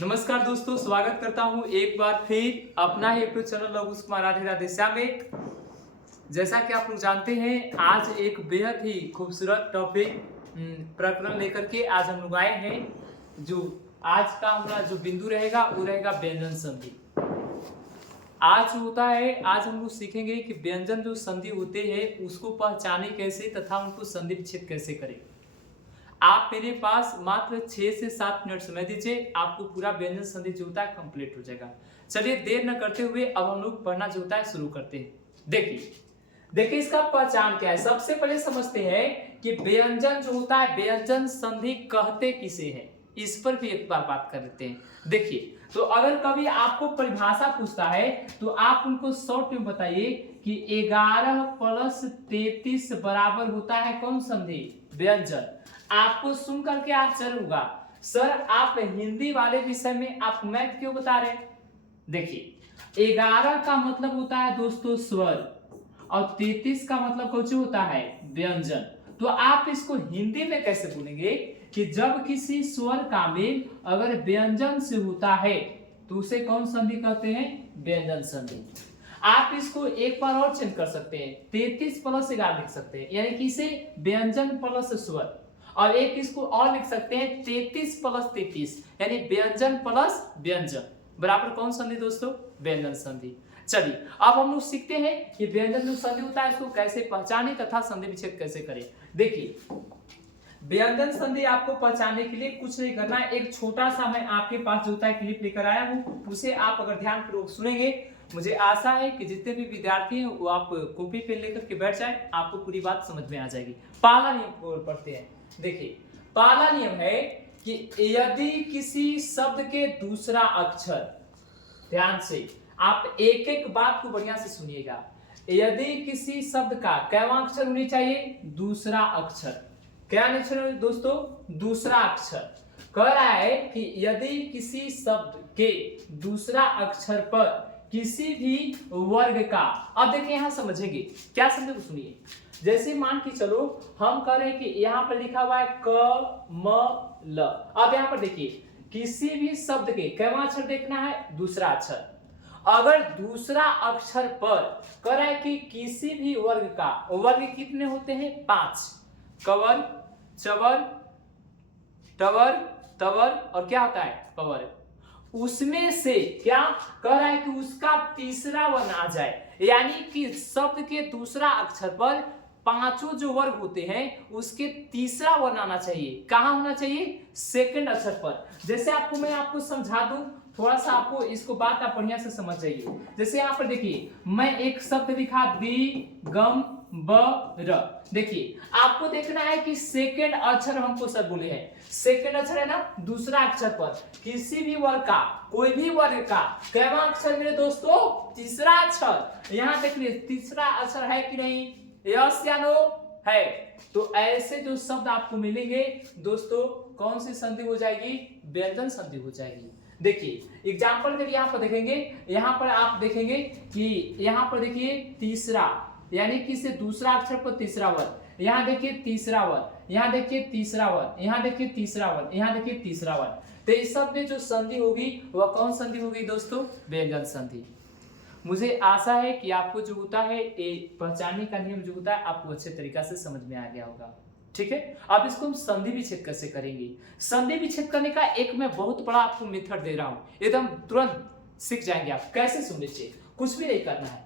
नमस्कार दोस्तों, स्वागत करता हूं एक बार फिर अपना ही यूट्यूब चैनल लघु कुमार राधे राधे श्याम में। जैसा कि आप लोग जानते हैं, आज एक बेहद ही खूबसूरत टॉपिक प्रकरण लेकर के आज हम लोग आए हैं। जो आज का हमारा जो बिंदु रहेगा वो रहेगा व्यंजन संधि। आज होता है, आज हम लोग सीखेंगे कि व्यंजन जो संधि होते हैं उसको पहचाने कैसे तथा उनको संधि विच्छेद कैसे करें। आप मेरे पास मात्र 6 से 7 मिनट समय दीजिए, आपको पूरा व्यंजन संधि जो होता है कंप्लीट हो जाएगा। चलिए देर न करते हुए अब हम लोग पढ़ना जो होता है शुरू करते हैं। देखिए इसका पहचान क्या है। सबसे पहले समझते हैं कि व्यंजन जो होता है, व्यंजन संधि कहते किसे हैं, इस पर भी एक बार बात कर लेते हैं। देखिए, तो अगर कभी आपको परिभाषा पूछता है तो आप उनको शॉर्ट में बताइए कि 11 + 33 बराबर होता है कौन संधि? व्यंजन। आपको सुन करके आश्चर्य होगा, सर आप हिंदी वाले विषय में आप मैथ क्यों बता रहे हैं? देखिए, 11 का मतलब होता है दोस्तों स्वर और 33 का मतलब कुछ होता है व्यंजन। तो आप इसको हिंदी में कैसे बोलेंगे कि जब किसी स्वर का मेल अगर व्यंजन से होता है तो उसे कौन संधि कहते हैं? व्यंजन संधि। आप इसको एक बार और चेंज कर सकते हैं, 33 + 11 लिख सकते हैं, यानी कि इसे व्यंजन प्लस स्वर। और एक इसको और लिख सकते हैं 33 + 33, यानी व्यंजन प्लस व्यंजन बराबर कौन संधि दोस्तों? व्यंजन संधि। चलिए अब हम लोग सीखते हैं कि व्यंजन जो संधि होता है इसको कैसे पहचाने तथा संधि विच्छेद कैसे करें। देखिए, व्यंजन संधि आपको पहचानने के लिए कुछ नहीं करना है। एक छोटा सा मैं आपके पास जो होता है क्लिप लेकर आया हूं, उसे आप अगर ध्यानपूर्वक सुनेंगे, मुझे आशा है कि जितने भी विद्यार्थी हैं वो आप कॉपी पेन लेकर के बैठ जाए, आपको पूरी बात समझ में आ जाएगी। पहला नियम पढ़ते हैं। देखिए, पहला नियम है कि यदि किसी शब्द के दूसरा अक्षर, ध्यान से आप एक एक बात को बढ़िया से सुनिएगा, यदि किसी शब्द का कैवा अक्षर होनी चाहिए? दूसरा अक्षर। क्या अक्षर दोस्तों? दूसरा अक्षर। कह रहा है कि यदि किसी शब्द के दूसरा अक्षर पर किसी भी वर्ग का, अब देखिए यहां समझेंगे क्या समझे, सुनिए। जैसे मान के चलो हम कह रहे हैं कि यहाँ पर लिखा हुआ है क म ल। अब यहाँ पर देखिए किसी भी शब्द के कैवा अक्षर देखना है? दूसरा अक्षर। अगर दूसरा अक्षर पर कह रहा है कि किसी भी वर्ग का, वर्ग कितने होते हैं? 5। कवर, चवर, टवर, तवर और क्या होता है? पवर। उसमें से क्या कह रहा है कि उसका तीसरा वर्ण आ जाए, यानी कि शब्द के दूसरा अक्षर पर पांचों जो वर्ग होते हैं उसके तीसरा वर्ण आना चाहिए। कहां होना चाहिए? सेकंड अक्षर पर। जैसे मैं आपको समझा दूं, थोड़ा सा आपको इसको बात आप बढ़िया से समझ जाइए। जैसे यहाँ पर देखिए, मैं एक शब्द लिखा दिगंबर। देखिए, आपको देखना है कि सेकंड अक्षर हमको सर बोले हैं, सेकंड अक्षर है ना, दूसरा अक्षर पर किसी भी वर्ग का, कोई भी वर्ग का कैवा अक्षर मेरे दोस्तों? तीसरा अक्षर। यहाँ देखिए तीसरा अक्षर है कि नहीं? यस या नो? है। तो ऐसे जो शब्द आपको मिलेंगे दोस्तों, कौन सी संधि हो जाएगी? व्यंजन संधि हो जाएगी। देखिए एग्जाम्पल के लिए यहाँ पर देखेंगे, यहाँ पर आप देखेंगे कि यहाँ पर देखिए तीसरा, यानी कि से दूसरा अक्षर पर तीसरा वर्ण, यहाँ देखिए तीसरा वर्ण, यहाँ देखिए तीसरा वर्ण, यहाँ देखिए तीसरा वर्ण, यहाँ देखिए तीसरा वर्ण। तो इस सब में जो संधि होगी वह कौन संधि होगी दोस्तों? व्यंजन संधि। मुझे आशा है कि आपको जो होता है पहचानने का नियम जो होता है आपको अच्छे तरीका से समझ में आ गया होगा। ठीक है, अब इसको हम संधि विच्छेद कैसे करेंगे। संधि विच्छेद करने का एक मैं बहुत बड़ा आपको मेथड दे रहा हूं, एकदम तुरंत सीख जाएंगे आप। कैसे सुन लीजिए, कुछ भी नहीं करना है,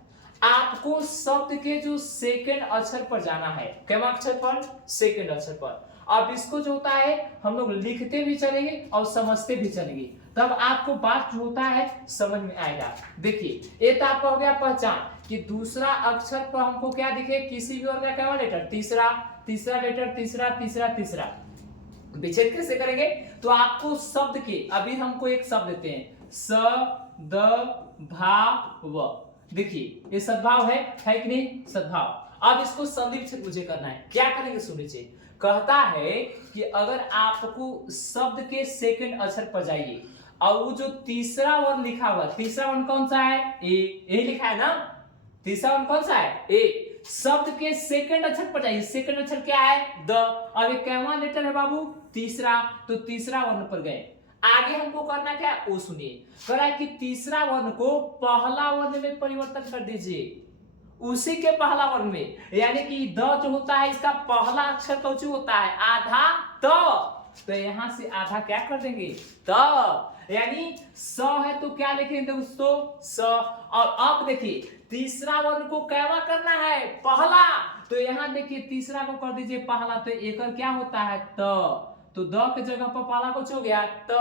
आपको शब्द के जो सेकंड अक्षर पर जाना है। कैवा अक्षर पर? सेकंड अक्षर पर। अब इसको जो होता है हम लोग लिखते भी चलेंगे और समझते भी चलेंगे, तब आपको बात जो होता है समझ में आएगा। देखिए, ये तो आपका हो गया पहचान कि दूसरा अक्षर पर हमको क्या दिखे? किसी भी वर्ग का कैवा लेटर? तीसरा, तीसरा लेटर, तीसरा, तीसरा, तीसरा। विच्छेद कैसे करेंगे? तो आपको शब्द के, अभी हमको एक शब्द देते हैं स द भा व। देखिए ये सद्भाव है कि नहीं? सद्भाव। अब इसको संधि विच्छेद मुझे करना है। क्या करेंगे सुन लीजिए। कहता है कि अगर आपको शब्द के सेकंड अक्षर पर जाइए और वो जो तीसरा वर्ण लिखा हुआ, तीसरा वर्ण कौन सा है? ए। ए लिखा है ना, तीसरा वर्ण कौन सा है? ए। शब्द के सेकंड अक्षर पर जाइए। सेकंड अक्षर क्या है? द। अब ये कैवा लेटर है बाबू? तीसरा। तो तीसरा वर्ण पर गए। आगे हमको करना क्या है वो सुनिए। कह रहा है कि तीसरा वर्ण को पहला वर्ण में परिवर्तन कर दीजिए, उसी के पहला वर्ण में। यानी कि द जो होता है इसका पहला अक्षर कौन होता है? आधा त। तो यहां से आधा क्या कर देंगे? त। यानी स है तो क्या लिखेंगे दोस्तों? स। और अब देखिए तीसरा वर्ण को कैवा करना है? पहला। तो यहां देखिए तीसरा को कर दीजिए पहला, तो एक क्या होता है? त। तो द के जगह पर पहला कुछ हो गया त।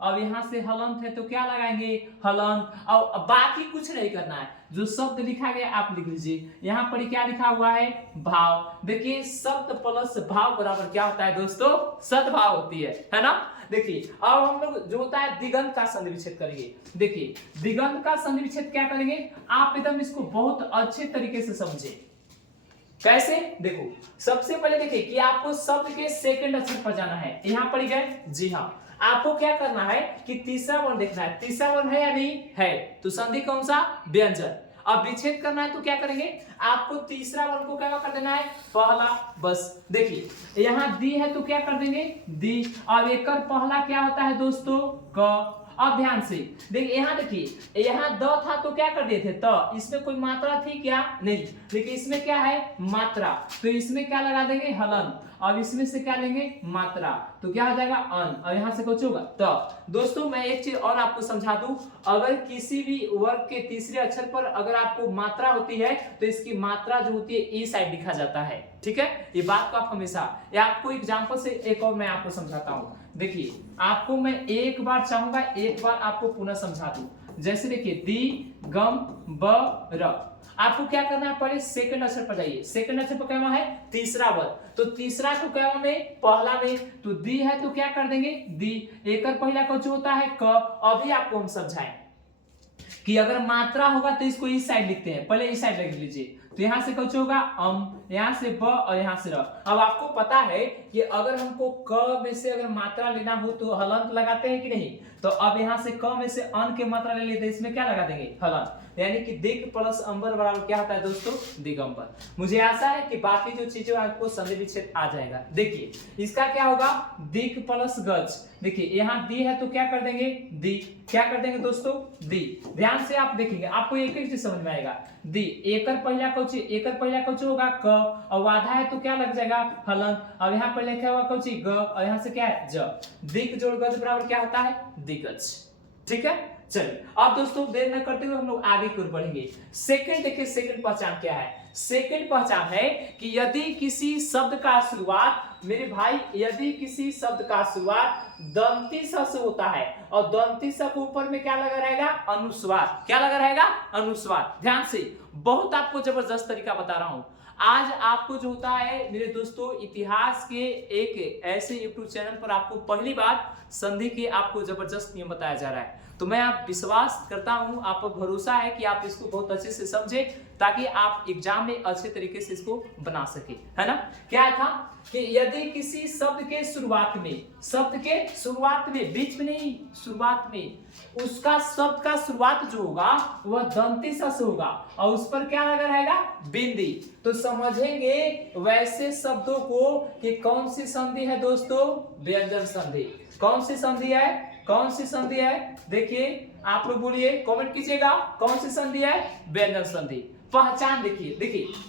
अब यहां से हलंत है तो क्या लगाएंगे? हलंत। और बाकी कुछ नहीं करना है, जो शब्द लिखा गया आप लिख लीजिए। यहाँ पर क्या लिखा हुआ है? भाव। देखिए शब्द प्लस भाव बराबर क्या होता है दोस्तों? सद्भाव होती है ना। देखिए अब हम लोग जो होता है दिगंत का संधि विच्छेद करेंगे। देखिए दिगंत का संधि विच्छेद क्या करेंगे? आप एकदम इसको बहुत अच्छे तरीके से समझे। कैसे? देखो सबसे पहले देखिए कि आपको शब्द के सेकंड अक्षर पर जाना है। यहां पर गए? जी हाँ। आपको क्या करना है कि तीसरा वर्ण देखना है। तीसरा वर्ण है या नहीं है? तो संधि कौन सा? व्यंजन। अब विच्छेद करना है तो क्या करेंगे? आपको तीसरा वर्ण को क्या कर देना है? पहला। बस देखिए यहाँ दी है तो क्या कर देंगे? दी। अब एक पहला क्या होता है दोस्तों? क। अब ध्यान से देखिए, यहाँ देखिए यहाँ द था तो क्या कर दिए थे? त। इसमें कोई मात्रा थी क्या? नहीं। लेकिन इसमें क्या है? मात्रा। तो इसमें क्या लगा देंगे? हलंत। अब इसमें से क्या लेंगे? मात्रा। तो क्या हो जाएगा? अन। और यहाँ से कुछ होगा? त। दोस्तों मैं एक चीज और आपको समझा दूं, अगर किसी भी वर्ग के तीसरे अक्षर पर अगर आपको मात्रा होती है तो इसकी मात्रा जो होती है ई साइड लिखा जाता है। ठीक है, ये बात को आप हमेशा, या आपको एग्जांपल से एक और मैं आपको समझाता हूं। देखिए आपको मैं एक बार चाहूंगा, एक बार आपको पुनः समझा दूं। जैसे देखिए दी गम ब र। आपको क्या करना है? पहले सेकंड अक्षर पर जाइए। सेकंड अक्षर पर क्या है? तीसरा वर्ण। तो तीसरा को क्या में? पहला में। तो दी है तो क्या कर देंगे? दी। एक पहला का जो होता है क। अभी आपको हम समझाएं कि अगर मात्रा होगा तो इसको इस साइड लिखते हैं। पहले इस साइड लिख लीजिए। तो यहाँ से कुछ होगा यहाँ से ब और यहाँ से र। अब आपको पता है कि अगर हमको क में से अगर मात्रा लेना हो तो हलंत लगाते हैं कि नहीं? तो अब यहाँ से क में से अन के मात्रा ले लेते हैं, इसमें क्या लगा देंगे? हलंत। यानी कि दिग प्लस अंबर बराबर क्या होता है दोस्तों? दिगंबर। मुझे आशा है कि बाकी जो चीजें आपको संधि विच्छेद आ जाएगा। देखिए इसका क्या होगा? दिग प्लस गज। देखिए यहाँ दी है तो क्या कर देंगे? दी। क्या कर देंगे दोस्तों? दी। ध्यान से आप देखेंगे आपको एक एक चीज समझ में आएगा। दी एकर पहला कौची? एकर पहला कौची होगा? क। और आधा है तो क्या लग जाएगा? हलंत। अब यहाँ पर लिखा हुआ कौची? ग। और यहाँ से क्या है? ज। दिग जोड़ गज बराबर क्या होता है? दिगज। ठीक है, चलिए अब दोस्तों देर न करते हुए हम लोग आगे की ओर बढ़ेंगे। सेकंड देखिए, सेकंड पहचान क्या है? सेकंड पहचान है कि यदि किसी शब्द का शुरुआत, मेरे भाई यदि किसी शब्द का शुरुआत दंती स से होता है और दंती स के ऊपर में क्या लगा रहेगा? अनुस्वार। क्या लगा रहेगा? अनुस्वार। ध्यान से, बहुत आपको जबरदस्त तरीका बता रहा हूं। आज आपको जो होता है मेरे दोस्तों, इतिहास के एक ऐसे यूट्यूब चैनल पर आपको पहली बार संधि के आपको जबरदस्त नियम बताया जा रहा है। तो मैं आप विश्वास करता हूं, आप पर भरोसा है कि आप इसको बहुत अच्छे से समझे ताकि आप एग्जाम में अच्छे तरीके से इसको बना सके, है ना। क्या था कि यदि किसी शब्द के शुरुआत में, शब्द के शुरुआत में, बीच में नहीं, शुरुआत में, उसका शब्द का शुरुआत जो होगा वह दंती स से होगा और उस पर क्या लगा रहेगा? बिंदी। तो समझेंगे वैसे शब्दों को कि कौन सी संधि है दोस्तों? व्यंजन संधि। कौन सी संधि है? कौन सी संधि है? देखिए आप लोग बोलिए, कमेंट कीजिएगा, कौन सी संधि है? व्यंजन संधि। पहचान देखिए, देखिए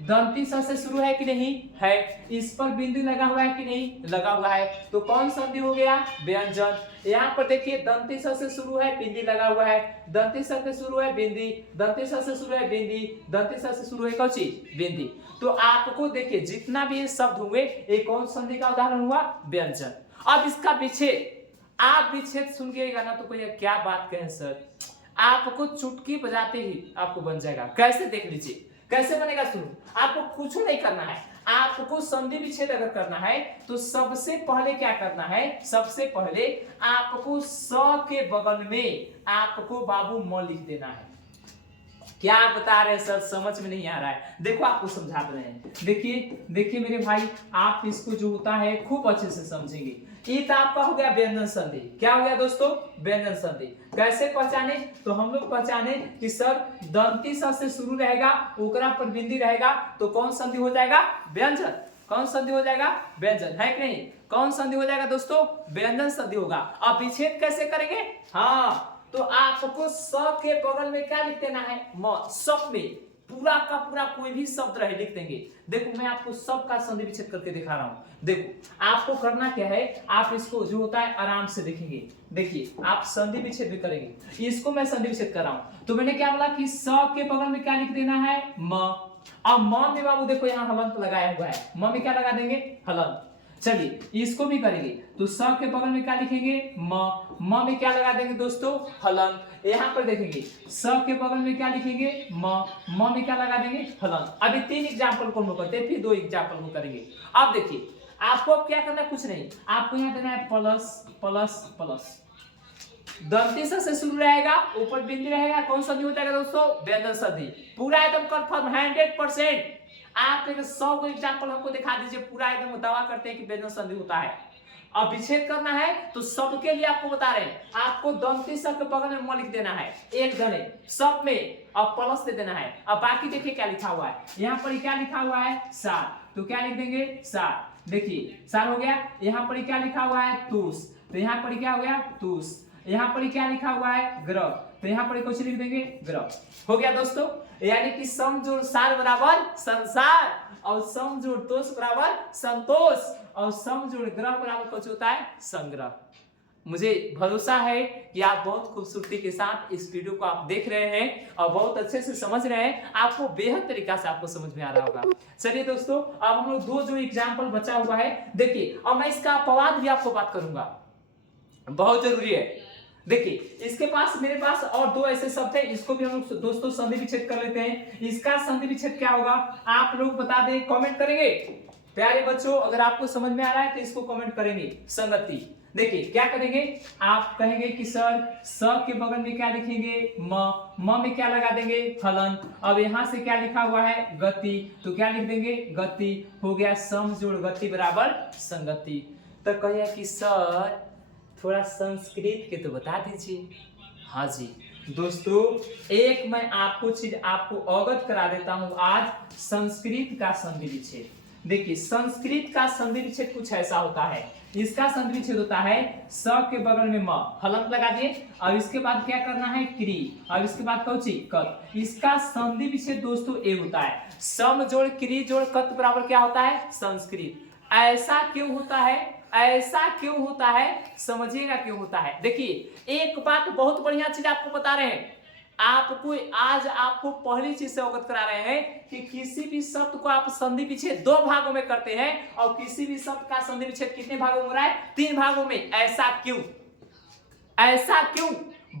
दंती स से शुरू है कि नहीं है? इस पर बिंदु लगा हुआ है कि नहीं? लगा हुआ है। तो कौन संधि हो गया? व्यंजन। यहाँ पर देखिए दंती स से शुरू है, बिंदी लगा हुआ है। दंती स से शुरू है, बिंदी। दंती स से शुरू है, बिंदी। दंती स से शुरू है, कौन चीज? बिंदी। तो आपको देखिए जितना भी ये शब्द हुए, एक कौन संधि का उदाहरण हुआ? व्यंजन। अब इसका विच्छेद, आप विच्छेद सुन के गाना तो कोई क्या बात कहें सर, आपको चुटकी बजाते ही आपको बन जाएगा। कैसे? देख लीजिए कैसे बनेगा। सुनो, आपको कुछ नहीं करना है, आपको संधि विच्छेद अगर करना है तो सबसे पहले क्या करना है? सबसे पहले आपको स के बगल में आपको बाबू म लिख देना है। क्या बता रहे हैं सर, समझ में नहीं आ रहा है। देखो आपको समझा रहे हैं, देखिए देखिए मेरे भाई, आप इसको जो होता है खूब अच्छे से समझेंगे। ये तो आपका हो गया व्यंजन संधि। क्या हो गया दोस्तों? व्यंजन संधि। कैसे पहचाने? तो हम लोग पहचाने कि सर दंती स से शुरू रहेगा, ओकरा पर बिंदी रहेगा, तो कौन संधि हो जाएगा? व्यंजन। कौन संधि हो जाएगा? व्यंजन। है कि नहीं? कौन संधि हो जाएगा दोस्तों? व्यंजन संधि होगा। अब विच्छेद कैसे करेंगे? हाँ, तो आपको स के बगल में क्या लिख देना है? म। सब में पूरा का पूरा कोई भी शब्द रहे लिख देंगे। देखो मैं आपको सब का संधि विच्छेद करके दिखा रहा हूं। देखो आपको करना क्या है, आप इसको जो होता है आराम से देखेंगे। देखिए आप संधि विच्छेद भी करेंगे, इसको मैं संधि विच्छेद कर रहा हूं। तो मैंने क्या बोला कि स के बगल में क्या लिख देना है? म। अब म में बाबू देखो यहाँ हलंत लगाया हुआ है, म में क्या लगा देंगे? हलंत। चलिए इसको भी करेंगे, तो स के बगल में क्या लिखेंगे? म में क्या लगा देंगे दोस्तों? हलंत। यहाँ पर देखेंगे स के बगल में क्या लिखेंगे? म में क्या लगा देंगे? हलंत। अभी 3 एग्जाम्पल को हम लोग करते हैं, फिर 2 एग्जाम्पल को करेंगे। अब देखिए आपको अब क्या करना है? कुछ नहीं, आपको यहाँ देना है प्लस प्लस प्लस। दंती स से शुरू रहेगा, ऊपर बिंदी रहेगा, कौन संधि हो जाएगा दोस्तों? व्यंजन संधि। पूरा एकदम कंफर्म 100%। आप एक 100 को एग्जांपल हमको दिखा दीजिए, पूरा एकदम दावा करते हैं कि व्यंजन संधि होता है। अब विच्छेद करना है तो सबके लिए आपको बता रहे हैं, आपको दंती स के बगल में म लिख देना है, एक जने सब में, अब प्लस दे देना है। अब बाकी देखिए क्या लिखा हुआ है, यहाँ पर क्या लिखा हुआ है? सार, तो क्या लिख देंगे? सार। देखिए सार हो गया। यहाँ पर क्या लिखा हुआ है? तुस, तो यहाँ पर क्या हो गया? तुस। यहाँ पर क्या लिखा हुआ है? ग्रह, तो यहाँ पर कुछ लिख देंगे? ग्रह। हो गया दोस्तों। यानी कि सम जोड़ सार बराबर संसार, और सम जोड़ तोष बराबर संतोष, और सम जोड़ ग्रह बराबर कुछ होता है? संग्रह। मुझे भरोसा है कि आप बहुत खूबसूरती के साथ इस वीडियो को आप देख रहे हैं और बहुत अच्छे से समझ रहे हैं। आपको बेहद तरीका से आपको समझ में आ रहा होगा। चलिए दोस्तों, अब हम लोग 2 जो एग्जाम्पल बचा हुआ है देखिए, और मैं इसका अपवाद भी आपको बात करूंगा, बहुत जरूरी है। देखिए इसके पास, मेरे पास और 2 ऐसे शब्द हैं, इसको भी हम लोग दोस्तों संधि विच्छेद कर लेते हैं। इसका संधि विच्छेद क्या होगा आप लोग बता दें, कमेंट करेंगे प्यारे बच्चों। अगर आपको समझ में आ रहा है तो इसको कमेंट करेंगे। संगति, देखिए क्या करेंगे, आप कहेंगे कि सर स के बगल में क्या लिखेंगे? म में क्या लगा देंगे? हलंत। अब यहाँ से क्या लिखा हुआ है? गति, तो क्या लिख देंगे? गति। हो गया सम जोड़ गति बराबर संगति। तो कहिए कि सर थोड़ा संस्कृत के तो बता दीजिए। हाँ जी दोस्तों, एक मैं आपको चीज आपको अवगत करा देता हूं आज, संस्कृत का संधि विच्छेद। देखिए संस्कृत का संधि विच्छेद कुछ ऐसा होता है, इसका संधि विच्छेद होता है स के बगल में म, हलंत लगा दिए, अब इसके बाद क्या करना है? क्री, अब इसके बाद कौची? कत। इसका संधि विच्छेद दोस्तों ए होता है, सम जोड़ क्री जोड़ कत बराबर क्या होता है? संस्कृत। ऐसा क्यों होता है? ऐसा क्यों होता है? समझिएगा क्यों होता है। देखिए एक बात बहुत बढ़िया चीज आपको बता रहे हैं, आपको आज आपको पहली चीज से अवगत करा रहे हैं कि किसी भी शब्द को आप संधि विच्छेद 2 भागों में करते हैं, और किसी भी शब्द का संधि विच्छेद कितने भागों में हो रहा है? 3 भागों में। ऐसा क्यों? ऐसा क्यों?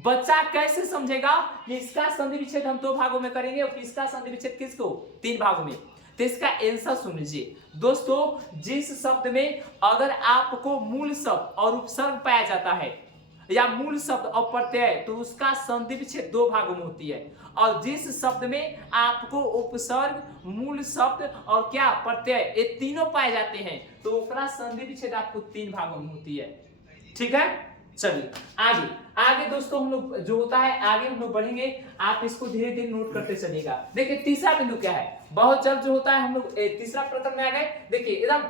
बच्चा कैसे समझेगा कि इसका संधि विच्छेद हम 2 भागों में करेंगे और इसका संधि विच्छेद किसको? 3 भागों में। तो इसका आंसर सुन लीजिए दोस्तों, जिस शब्द में अगर आपको मूल शब्द और उपसर्ग पाया जाता है, या मूल शब्द और प्रत्यय, तो उसका संधि विच्छेद 2 भागों में होती है। और जिस शब्द में आपको उपसर्ग, मूल शब्द और क्या प्रत्यय, ये तीनों पाए जाते हैं, तो उसका संधि विच्छेद आपको 3 भागों में होती है। ठीक है, चलिए आगे आगे दोस्तों हम लोग जो होता है आगे हम लोग बढ़ेंगे, आप इसको धीरे धीरे नोट करते चलिएगा। देखिए तीसरा बिंदु क्या है, बहुत जल्द जो होता है हम लोग तीसरा प्रकरण में आ गए। देखिए एकदम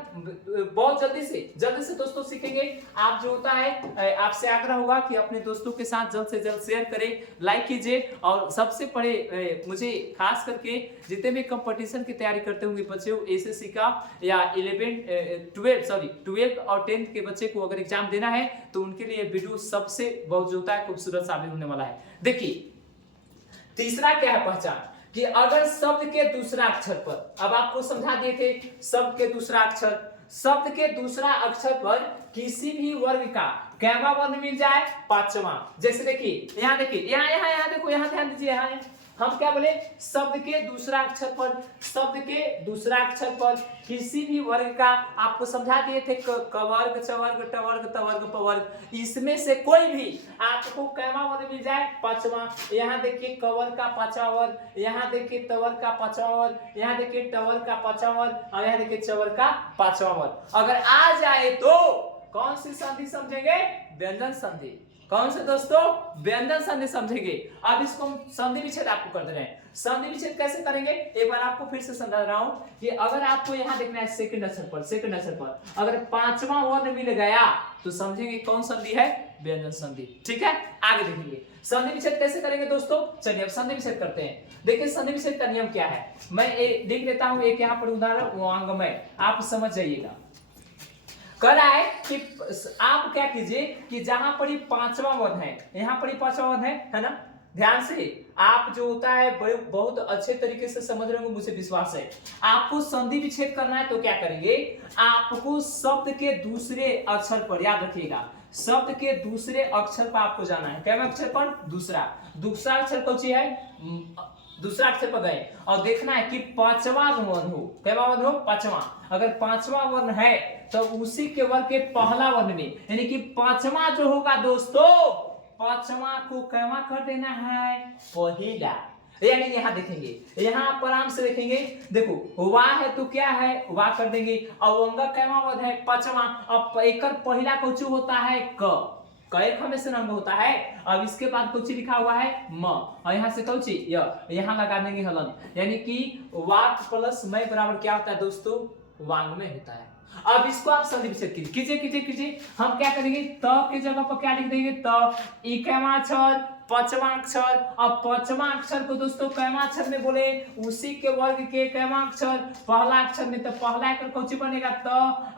बहुत जल्दी से दोस्तों सीखेंगे। आप जो होता है आपसे आग्रह होगा कि अपने दोस्तों के साथ जल्द से जल्द शेयर करें, लाइक कीजिए, और सबसे पहले मुझे खास करके जितने भी कंपटीशन की तैयारी करते होंगे बच्चे, एसएससी का या 12 और 10th के बच्चे को अगर एग्जाम देना है तो उनके लिए वीडियो सबसे बहुत जो होता है खूबसूरत साबित होने वाला है। देखिए तीसरा क्या है पहचान, कि अगर शब्द के दूसरा अक्षर पर, अब आपको समझा दिए थे शब्द के दूसरा अक्षर, शब्द के दूसरा अक्षर पर किसी भी वर्ग का कैवा वर्ण मिल जाए? 5वां। जैसे देखिए यहाँ देखिए, यहाँ देखो, यहाँ ध्यान दीजिए, यहाँ हम क्या बोले, शब्द के दूसरा अक्षर पर, शब्द के दूसरा अक्षर पर किसी भी वर्ग का आपको समझा दिए थे, कवर्ग, चवर्ग, टवर्ग, तवर्ग, पवर्ग, इसमें से कोई भी आपको कैवा वर्ग मिल जाए, पांचवा। यहाँ देखिए कवर्ग का पांचवा वर्ग, यहाँ देखिए तवर्ग का पांचवा वर्ग, यहाँ देखिए टवर्ग का पांचवा वर्ग, और यहाँ देखिए चवर्ग का पांचवा वर्ग। अगर आ जाए तो कौन सी संधि समझेंगे, व्यंजन संधि। कौन से दोस्तों, व्यंजन संधि समझेंगे। अब इसको हम संधि विच्छेद आपको कर दे रहे हैं। संधि विच्छेद कैसे करेंगे, एक बार आपको फिर से समझा रहा हूं कि अगर आपको यहाँ देखना है सेकंड अक्षर पर, अगर पांचवा वर्ण मिल गया तो समझेंगे कौन संधि है, व्यंजन संधि। ठीक है, आगे देखेंगे संधि विच्छेद कैसे करेंगे दोस्तों। चलिए अब संधि विच्छेद करते हैं। देखिए संधि विच्छेद का नियम क्या है, मैं लिख देता हूं एक यहाँ पर उदाहरण, वांग्मय, आप समझ जाइएगा। कह रहा है कि आप क्या कीजिए कि जहां पर पांचवा वर्ण है, यहाँ पर पांचवा वर्ण है ना, ध्यान से आप जो होता है बहुत अच्छे तरीके से समझ रहे होंगे, मुझे विश्वास है। आपको संधि विच्छेद करना है तो क्या करेंगे, आपको शब्द के दूसरे अक्षर पर, याद रखिएगा, शब्द के दूसरे अक्षर पर आपको जाना है। क्या अक्षर पर, दूसरा अक्षर कौन सी है, दूसरा अक्षर पर गए और देखना है कि पांचवा वर्ण हो। क्या वर्ण हो, पांचवा। अगर पांचवा वर्ण है तो उसी के वर्ग के पहला वर्ण में, यानी कि पांचवा जो होगा दोस्तों, पांचवा को कैवा कर देना है, पहला। यानी यहाँ देखेंगे, यहाँ आप आराम से देखेंगे, देखो वाह है तो क्या है, वाह कर देंगे, और अंग कैवा वर्ण है, पांचवा। अब एक पहला कौचु होता है क, कई हमेशा नंबर होता है। अब इसके बाद कुछ लिखा हुआ है म, और यहाँ से कौची यहाँ लगा देंगे हलन, यानी कि वाक प्लस मैं बराबर क्या होता है दोस्तों, वांग्मय होता है। अब इसको आप संधि विच्छेद कीजिए। हम क्या करेंगे, त के जगह पर क्या लिख देंगे, त, इकवा अक्षर, पांचवा अक्षर। अब पांचवा अक्षर को दोस्तों कैवा अक्षर में बोले, उसी के वर्ग के कैवा अक्षर पहला अक्षर में, तो पहला एक कौची बनेगा, त,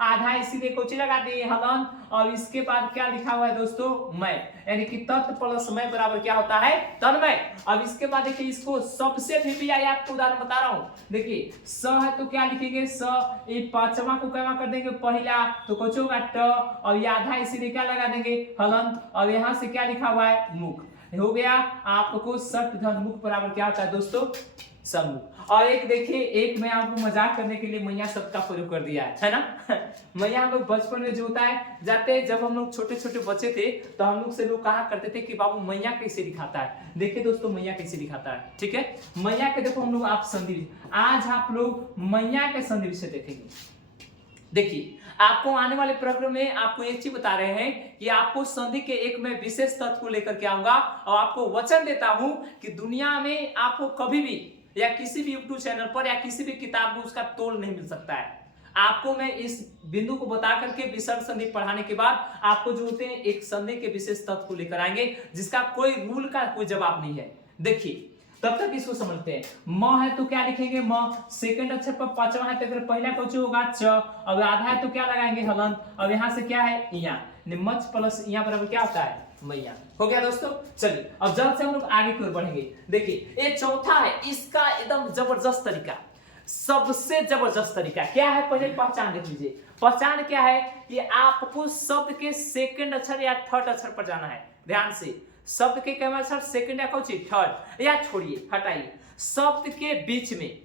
आधा इसीलिए कौची लगा दिए हलन, और इसके बाद क्या लिखा हुआ है दोस्तों, मैं, यानी कि तत् प्लस मैं बराबर क्या होता है, तन्मय। अब इसके बाद देखिए इसको सबसे भी आपको उदाहरण बता रहा हूं। देखिए स है तो क्या लिखेंगे, स, ये पांचवा को कैवा कर देंगे पहला, तो कुछ होगा ट, और ये आधा इसीलिए क्या लगा देंगे हलन, और यहाँ से क्या लिखा हुआ है, मुख। हो गया आपको सट धन मुख बराबर क्या होता है दोस्तों, सम्मुख। और एक देखिए, एक मैं आपको मजाक करने के लिए मैया शब्द का प्रयोग कर दिया है ना। मैया हम लोग बचपन में जो होता है जाते, जब हम लोग छोटे छोटे बच्चे थे तो हम लोग से लोग कहा करते थे कि बाबू मैया कैसे दिखाता है। देखिए दोस्तों मैया कैसे दिखाता है, ठीक है। मैया के देखो हम लोग आप संधि, आज आप लोग मैया के संधि विषय देखेंगे। देखिए आपको आने वाले प्रक्रम में आपको एक चीज बता रहे हैं कि आपको संधि के एक मैं विशेष तत्व को लेकर के आऊंगा, और आपको वचन देता हूं कि दुनिया में आपको कभी भी या किसी भी यूट्यूब चैनल पर या किसी भी किताब में उसका तोल नहीं मिल सकता है। आपको मैं इस बिंदु को बता करके विसर्ग संधि पढ़ाने के बाद आपको जो होते हैं एक संधि के विशेष तत्व को लेकर आएंगे, जिसका कोई रूल का कोई जवाब नहीं है। देखिए तब तक इसको समझते हैं। म है तो क्या लिखेंगे, म, सेकंड अक्षर पर पांचवा है तो अगर पहला कुछ होगा च, अब आधा है तो क्या लगाएंगे हलन, अब यहाँ से क्या है इया, मच प्लस इया बराबर क्या होता है, मैया। हो गया दोस्तों। चलिए अब जल्द से हम लोग आगे की ओर बढ़ेंगे। देखिए ये चौथा है, इसका एकदम जबरदस्त तरीका, सबसे जबरदस्त तरीका क्या है, पहले पहचान देख लीजिए। पहचान क्या है कि आपको शब्द के सेकंड अक्षर या थर्ड अक्षर पर जाना है। ध्यान से, शब्द के क्या अक्षर सेकंड या कौन सी थर्ड, या छोड़िए हटाइए, शब्द के बीच में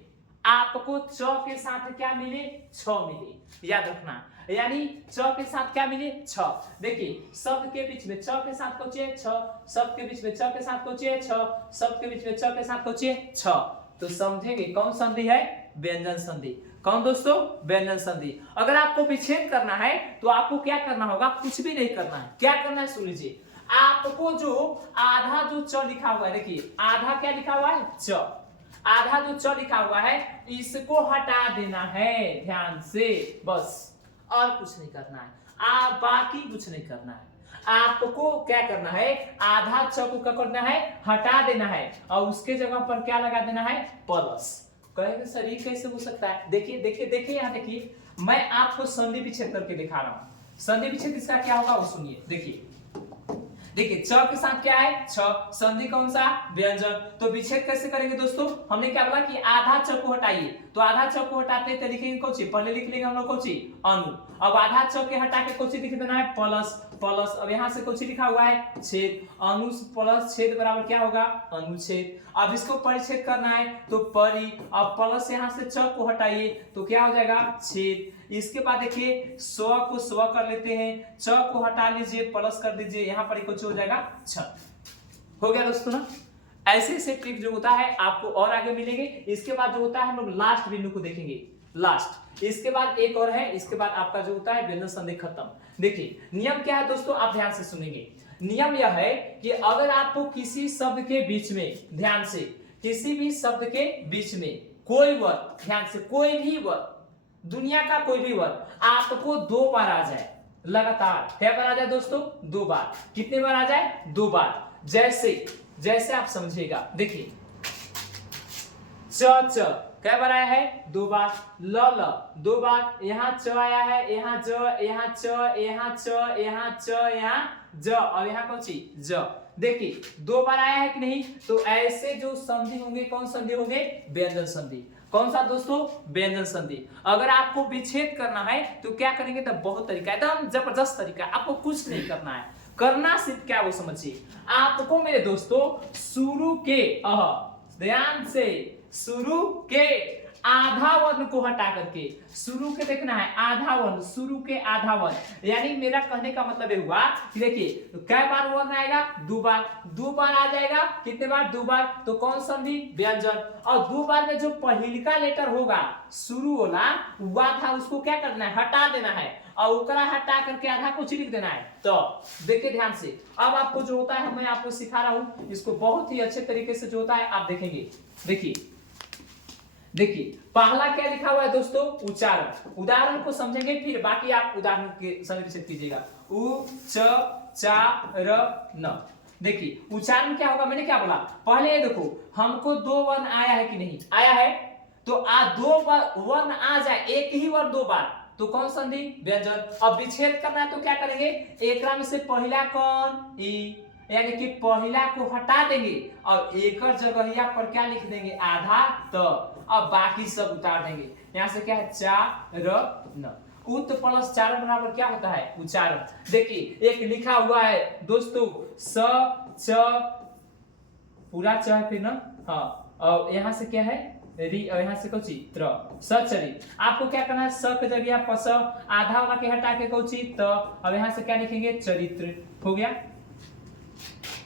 आपको च के साथ क्या मिले, छ मिले, याद रखना। यानी च के साथ क्या मिले, छ। देखिए शब्द के बीच में च के साथ कौन छ, शब्द के बीच में च के साथ कौन छ, शब्द के बीच में च के साथ कौन छ, तो समझेंगे कौन संधि है, व्यंजन संधि। कौन दोस्तों, व्यंजन संधि। अगर आपको विच्छेद करना है तो आपको क्या करना होगा, कुछ भी नहीं करना है। क्या करना है सुन लीजिए, आपको जो आधा जो च लिखा हुआ है, देखिए आधा क्या लिखा हुआ है, च, आधा जो च लिखा हुआ है इसको हटा देना है, ध्यान से, बस और कुछ नहीं करना है, बाकी कुछ नहीं करना है। आपको क्या करना है, आधा च को क्या करना है, हटा देना है, और उसके जगह पर क्या लगा देना है, प्लस। कहेंगे सर ये कैसे हो सकता है, देखिए देखिए देखिए यहाँ देखिए, मैं आपको संधि विच्छेद करके दिखा रहा हूं। संधि विच्छेद इसका क्या होगा वो सुनिए। देखिए देखिए च के साथ क्या है, छ, संधि कौन सा, व्यंजन। तो विच्छेद कैसे करेंगे दोस्तों, हमने क्या बोला कि आधा च को हटाइए, तो आधा च को हटाते तो लिखेंगे कौन सी, पहले लिख लेंगे हम लोग कौन सी, अनु, अब आधा च के हटा के कुछ लिख देना है प्लस प्लस। अब यहाँ से कुछ लिखा हुआ है छेद, अनुस प्लस छेद बराबर क्या होगा अनुच्छेद। अब इसको परिच्छेद करना है तो परि, अब प्लस यहाँ से च को हटाइए तो क्या हो जाएगा छेद। इसके बाद देखिए स्व को स्व कर लेते हैं, च को हटा लीजिए प्लस कर दीजिए, यहाँ पर कुछ हो जाएगा छ। हो गया दोस्तों ना। ऐसे ऐसे ट्रिक जो होता है आपको और आगे मिलेंगे। इसके बाद जो होता है हम लोग लास्ट बिंदु को देखेंगे, लास्ट। इसके बाद एक और है, इसके बाद आपका जो होता है व्यंजन संधि खत्म। देखिए नियम क्या है दोस्तों, आप ध्यान से सुनेंगे। नियम यह है कि अगर आपको किसी शब्द के बीच में, ध्यान से, किसी भी शब्द के बीच में कोई वर्ड, ध्यान से, कोई भी वर्ड, दुनिया का कोई भी वर्ड आपको 2 बार आ जाए लगातार, क्या बार आ जाए दोस्तों 2 बार। कितने बार आ जाए 2 बार। जैसे आप समझिएगा, देखिए च क्या बार आया है 2 बार, ल 2 बार, यहाँ च आया है, यहाँ ज, यहाँ च, यहाँ च, यहाँ च, यहाँ ज, और यहाँ कौन सी ज। देखिए 2 बार आया है कि नहीं। तो ऐसे जो संधि होंगे, कौन संधि होंगे व्यंजन संधि। कौन सा दोस्तों व्यंजन संधि। अगर आपको विच्छेद करना है तो क्या करेंगे, तो बहुत तरीका, एकदम जबरदस्त तरीका, आपको कुछ नहीं करना है, करना सिर्फ क्या वो समझिए। आपको मेरे दोस्तों शुरू के ध्यान से शुरू के आधा वर्ण को हटा करके, शुरू के देखना है आधा वर्ण, शुरू के आधा वर्ण, यानी मेरा कहने का मतलब ये हुआ कि देखिए तो कै बार वर्ण आएगा 2 बार, 2 बार आ जाएगा, कितने बार 2 बार, तो कौन संधि व्यंजन। और 2 बार में जो पहिलका लेटर होगा शुरू वाला हुआ था उसको क्या करना है हटा देना है, और उकरा हटा करके आधा कुछ लिख देना है। तो देखिए ध्यान से, अब आपको जो होता है मैं आपको सिखा रहा हूं, इसको बहुत ही अच्छे तरीके से जो होता है आप देखेंगे। देखिए पहला क्या लिखा हुआ है दोस्तों उच्चारण। उदाहरण को समझेंगे फिर बाकी आप उदाहरण के संक्षेप कीजिएगा। उ च चा र न। देखिए उच्चारण क्या होगा, मैंने क्या बोला पहले, ये देखो हमको 2 वर्ण आया है कि नहीं आया है, तो 2 वर्ण आ जाए, एक ही वर्ण 2 बार, तो कौन संधि व्यंजन। अब विच्छेद करना है तो क्या करेंगे, एक में से पहला कौन ई, यानी कि पहला को हटा देंगे और एक जगहिया पर क्या लिख देंगे आधा त, अब बाकी सब उतार देंगे। यहाँ से क्या है चा र न। उत प्लस चारण बराबर क्या होता है उच्चारण। देखिए एक लिखा हुआ है दोस्तों स च, पूरा च है फिर ना, हाँ, और यहाँ से क्या है री, और यहाँ से कौची त्र, सचरी। आपको क्या करना है स के जगह पस आधा वाला के हटा के कौची त, अब यहाँ से क्या लिखेंगे चरित्र। हो गया,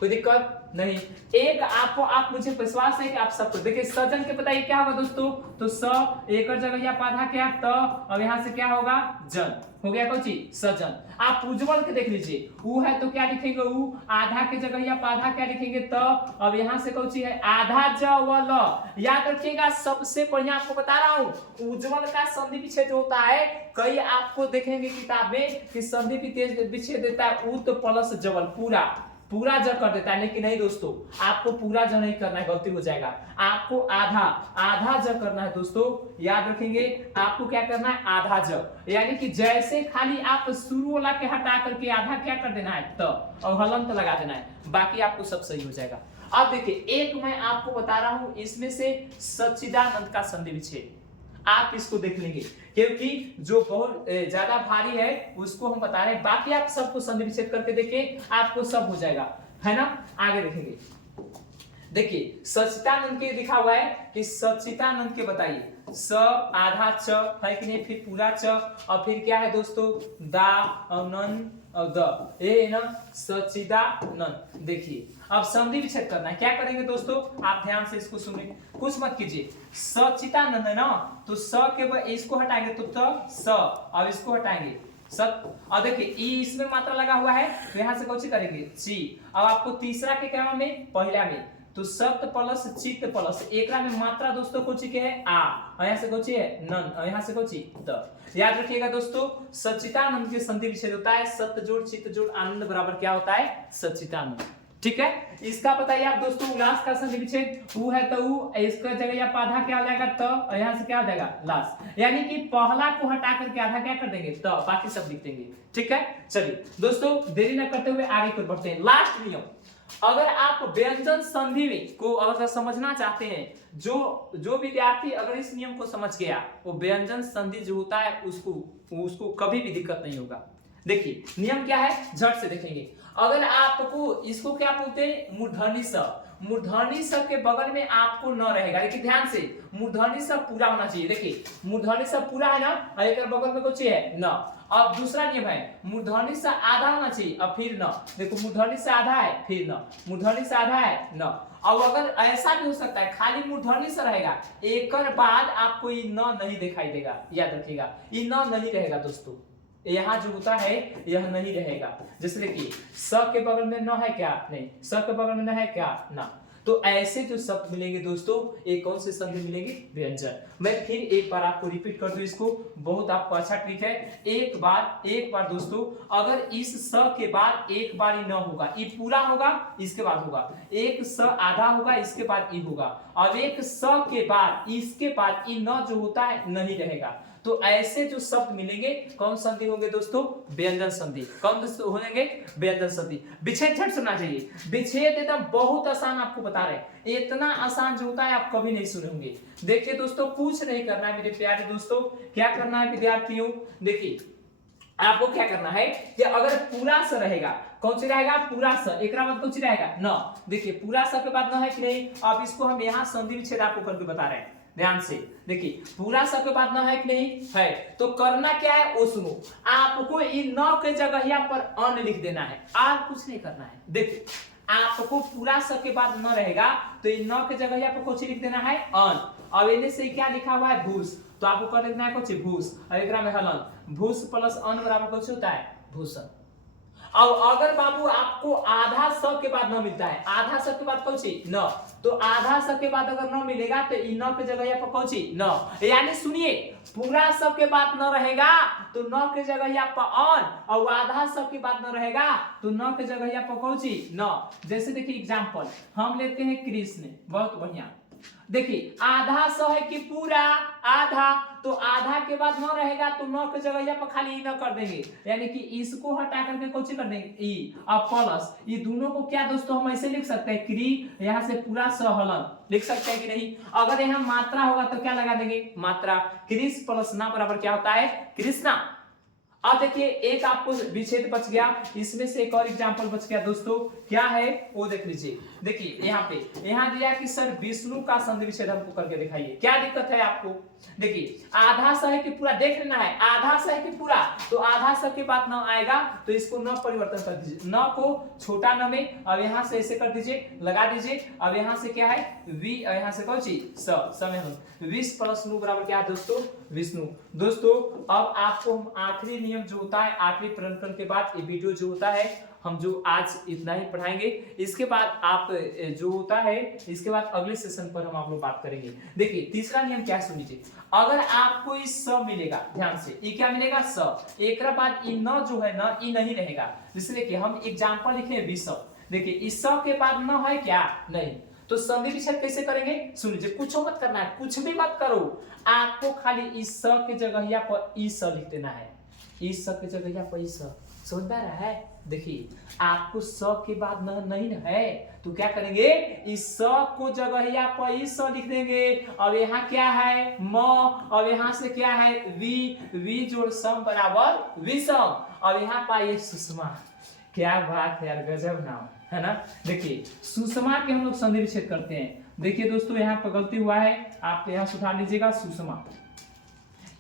कोई दिक्कत नहीं। एक आपको आप मुझे विश्वास है कि आप सबको देखिए सजन के बताइए क्या होगा दोस्तों, तो स एक जगह आधा क्या त, अब यहाँ से क्या होगा जन। हो गया कौन चीज सजन। आप उज्जवल के देख लीजिए, ऊ है तो क्या लिखेंगे ऊ, आधा के जगह आधा क्या लिखेंगे त, अब यहाँ से कौन चीज है आधा ज व ल। याद रखिएगा सबसे बढ़िया आपको बता रहा हूँ, उज्जवल का संधि विच्छेद होता है, कई आपको देखेंगे किताब में कि संधि विच्छेद देता है उत प्लस जवल, पूरा ज कर देता है, लेकिन नहीं दोस्तों आपको पूरा ज नहीं करना है, गलती हो जाएगा। आपको आधा ज करना है दोस्तों, याद रखेंगे आपको क्या करना है आधा ज, यानी कि जैसे खाली आप शुरू वाला के हटा करके आधा क्या कर देना है त, और हलंत लगा देना है, बाकी आपको सब सही हो जाएगा। अब देखिए एक मैं आपको बता रहा हूं, इसमें से सच्चिदानंद का संधि विच्छेद आप इसको देख लेंगे, क्योंकि जो बहुत ज्यादा भारी है उसको हम बता रहे हैं, बाकी आप सबको संधि विच्छेद करके देखिए आपको सब हो जाएगा, है ना। आगे देखेंगे, देखिए सच्चिदानंद के लिखा हुआ है कि सच्चिदानंद के बताइए, स आधा च है कि नहीं, फिर पूरा च, और फिर क्या है दोस्तों दा और नन और द, ये ना सच्चिदानंद। देखिए अब संधि विच्छेद करना है, क्या करेंगे दोस्तों आप ध्यान से इसको सुनिए, कुछ मत कीजिए। सच्चिदानंद है ना, तो स के इसको हटाएंगे तो त स, अब इसको हटाएंगे सत, और देखिए ई इसमें मात्रा लगा हुआ है तो यहाँ से कौन करेंगे ची। अब आपको तीसरा के क्रम में पहला में तो सत प्लस चित्त प्लस एक में मात्रा दोस्तों कौन के है आ, और यहाँ से कौन है नन, और यहाँ से कौन द। याद रखिएगा दोस्तों सच्चिदानंद के संधि विच्छेद होता है सत जोड़ चित्त जोड़ आनंद बराबर क्या होता है सच्चिदानंद। ठीक है, इसका बताइए आप दोस्तों उल्लास का संधि विच्छेद ऊ है तो ऊ, इसका जगह आधा क्या हो जाएगा त, और यहाँ से क्या हो जाएगा लास, यानी कि पहला को हटा करके आधा क्या कर देंगे त, बाकी सब लिख देंगे। ठीक है, चलिए दोस्तों देरी न करते हुए आगे को बढ़ते हैं। लास्ट नियम, अगर आप व्यंजन संधि में को अगर समझना चाहते हैं, जो विद्यार्थी अगर इस नियम को समझ गया, वो व्यंजन संधि जो होता है उसको कभी भी दिक्कत नहीं होगा। देखिए नियम क्या है, झट से देखेंगे। अगर आपको इसको क्या बोलते हैं, मूर्धनी स, मूर्धनी स के बगल में आपको न रहेगा, लेकिन ध्यान से मूर्धनी स पूरा होना चाहिए। देखिए मूर्धनी स पूरा है ना, और एक बगल में कुछ है न। अब दूसरा नियम है, मूर्धनी स आधा होना चाहिए, अब फिर न। देखो मूर्धनी से आधा है फिर न, मूर्धनी से आधा है न। अब अगर ऐसा भी हो सकता है खाली मूर्धनी से रहेगा, एक बाद आपको ये न नहीं दिखाई देगा, याद रखिएगा ये न नहीं रहेगा दोस्तों, यहाँ जो होता है यह नहीं रहेगा। जैसे कि स के बगल में न है क्या, नहीं, स के बगल में न है क्या, ना। तो ऐसे जो शब्द मिलेंगे दोस्तों, एक कौन से शब्द मिलेंगे, व्यंजन। मैं फिर एक बार आपको रिपीट कर दूं इसको, बहुत आपको अच्छा ट्रिक है। एक बार दोस्तों, अगर इस स के बाद एक बार ही न होगा, ई पूरा होगा इसके बाद होगा, एक स आधा होगा इसके बाद ई होगा, अब एक स के बाद इसके बाद ई न जो होता है नहीं रहेगा। तो ऐसे जो शब्द मिलेंगे कौन संधि होंगे दोस्तों, व्यंजन संधि। कौन होंगे, व्यंजन संधि। विच्छेद झट सुनना चाहिए, विच्छेद एकदम बहुत आसान आपको बता रहे हैं, इतना आसान जो होता है आप कभी नहीं सुने होंगे। देखिए दोस्तों कुछ नहीं करना है मेरे प्यारे दोस्तों, क्या करना है विद्यार्थियों, देखिए आपको क्या करना है कि अगर पूरा स रहेगा, कौन सी रहेगा, पूरा स, एक बाद कौन सी रहेगा, न। देखिए पूरा स के बाद न है कि नहीं, अब इसको हम यहाँ संधि विच्छेद आपको करके बता रहे हैं, ध्यान से देखिए। पूरा स के बाद न है कि नहीं है, तो करना क्या है वो सुनो, आपको इन न के जगह पर अन लिख देना है, आप कुछ नहीं करना है। देखिए आपको पूरा स के बाद न रहेगा तो इन न के जगह पर कुछ लिख देना है अन। अब इन्हें से क्या लिखा हुआ है, भूस, तो आपको कर देना है कुछ भूस, और एक में हलन, भूस प्लस अन बराबर कुछ होता है भूषण। अब अगर बाबू आपको आधा स के बाद न मिलता है, आधा स के बाद कौन सी न, तो आधा स के बाद अगर न मिलेगा तो इन न के जगह पर कौन सी न, यानी सुनिए पूरा स के बाद न रहेगा तो न के जगह पर अन, और आधा स के बाद न रहेगा तो न के जगह पर कौन सी न। जैसे देखिए एग्जांपल हम लेते हैं कृष्ण, बहुत बढ़िया। देखिए आधा स है कि पूरा आधा, तो आधा के बाद न रहेगा तो न के जगह पर खाली न कर देंगे, यानी कि इसको हटा करके कुछ कर देंगे ई, अब प्लस ये दोनों को क्या दोस्तों हम ऐसे लिख सकते हैं, क्री यहाँ से पूरा सहलन लिख सकते हैं कि नहीं। अगर यहाँ मात्रा होगा तो क्या लगा देंगे, मात्रा, कृष्ण प्लस ना बराबर क्या होता है, कृष्णा। अब देखिए एक आपको विच्छेद बच गया, इसमें से एक और एग्जांपल बच गया दोस्तों, क्या है वो देख लीजिए। देखिए यहाँ दिया कि सर विष्णु का संधि विच्छेद हमको करके दिखाइए, क्या दिक्कत है आपको। देखिए आधा स है कि पूरा देख लेना है, आधा स है कि पूरा, तो आधा स के बाद न आएगा तो इसको न परिवर्तन कर दीजिए, न को छोटा न में, अब यहाँ से ऐसे कर दीजिए, लगा दीजिए। अब यहाँ से क्या है वी, यहाँ से कौन सी स में विष प्लस नु बराबर क्या है दोस्तों, विष्णु। दोस्तों अब आपको हम आखिरी नियम जो होता है, आखिरी प्रकरण के बाद ये वीडियो जो होता है हम जो आज इतना ही पढ़ाएंगे, इसके बाद आप जो होता है इसके बाद अगले सेशन पर हम आप लोग बात करेंगे। देखिए तीसरा नियम क्या है सुन लीजिए, अगर आपको इस स मिलेगा, ध्यान से ये क्या मिलेगा स, एक बाद इ न जो है न ई नहीं रहेगा, इसलिए कि हम एग्जांपल लिखे विष। देखिए इस स के बाद न है क्या, नहीं, तो संधि विच्छेद कैसे करेंगे सुन लीजिए, कुछ मत करना है, कुछ भी मत करो, आपको खाली इस स के जगह पर ई स लिख देना है, इस स के जगह पर ई स, समझ में आ रहा है। देखिए आपको स के बाद न नहीं न है तो क्या करेंगे, इस स को जगह पर ई स लिख देंगे। अब यहाँ क्या है म, अब यहाँ से क्या है वी जोड़ सम बराबर विषम। अब यहाँ पाइए सुषमा, क्या बात है यार, गजब नाम है ना। देखिए सुषमा के हम लोग संधि विच्छेद करते हैं। देखिए दोस्तों यहाँ पर गलती हुआ है, आप यहाँ सुधार लीजिएगा। सुषमा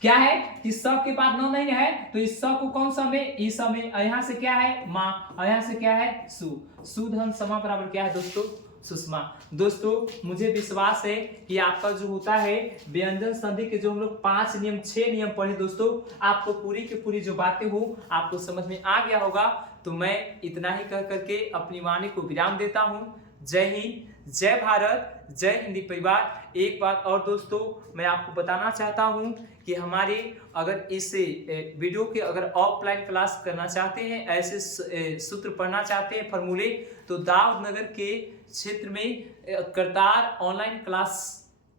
क्या है कि स के बाद न नहीं है तो इस स को कौन सा में, इस में, यहाँ से क्या है माँ, और यहाँ से क्या है सु, सुधन समा बराबर क्या है दोस्तों, सुषमा। दोस्तों मुझे विश्वास है कि आपका जो होता है व्यंजन संधि के जो हम लोग 5 नियम 6 नियम पढ़े दोस्तों, आपको पूरी की पूरी जो बातें हो आपको समझ में आ गया होगा। तो मैं इतना ही कह करके अपनी वाणी को विराम देता हूँ। जय हिंद, जय भारत, जय हिंदी परिवार। एक बात और दोस्तों मैं आपको बताना चाहता हूँ कि हमारे अगर इस वीडियो के अगर ऑफलाइन क्लास करना चाहते हैं, ऐसे सूत्र पढ़ना चाहते हैं फॉर्मूले, तो दाऊदनगर के क्षेत्र में Kartar online class,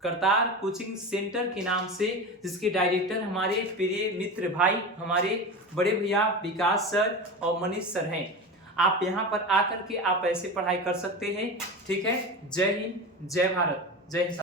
Kartar coaching centre के नाम से, जिसके डायरेक्टर हमारे प्रिय मित्र भाई हमारे बड़े भैया विकास सर और मनीष सर हैं। आप यहाँ पर आकर के आप ऐसे पढ़ाई कर सकते हैं। ठीक है, जय हिंद, जय भारत, जय हिंद।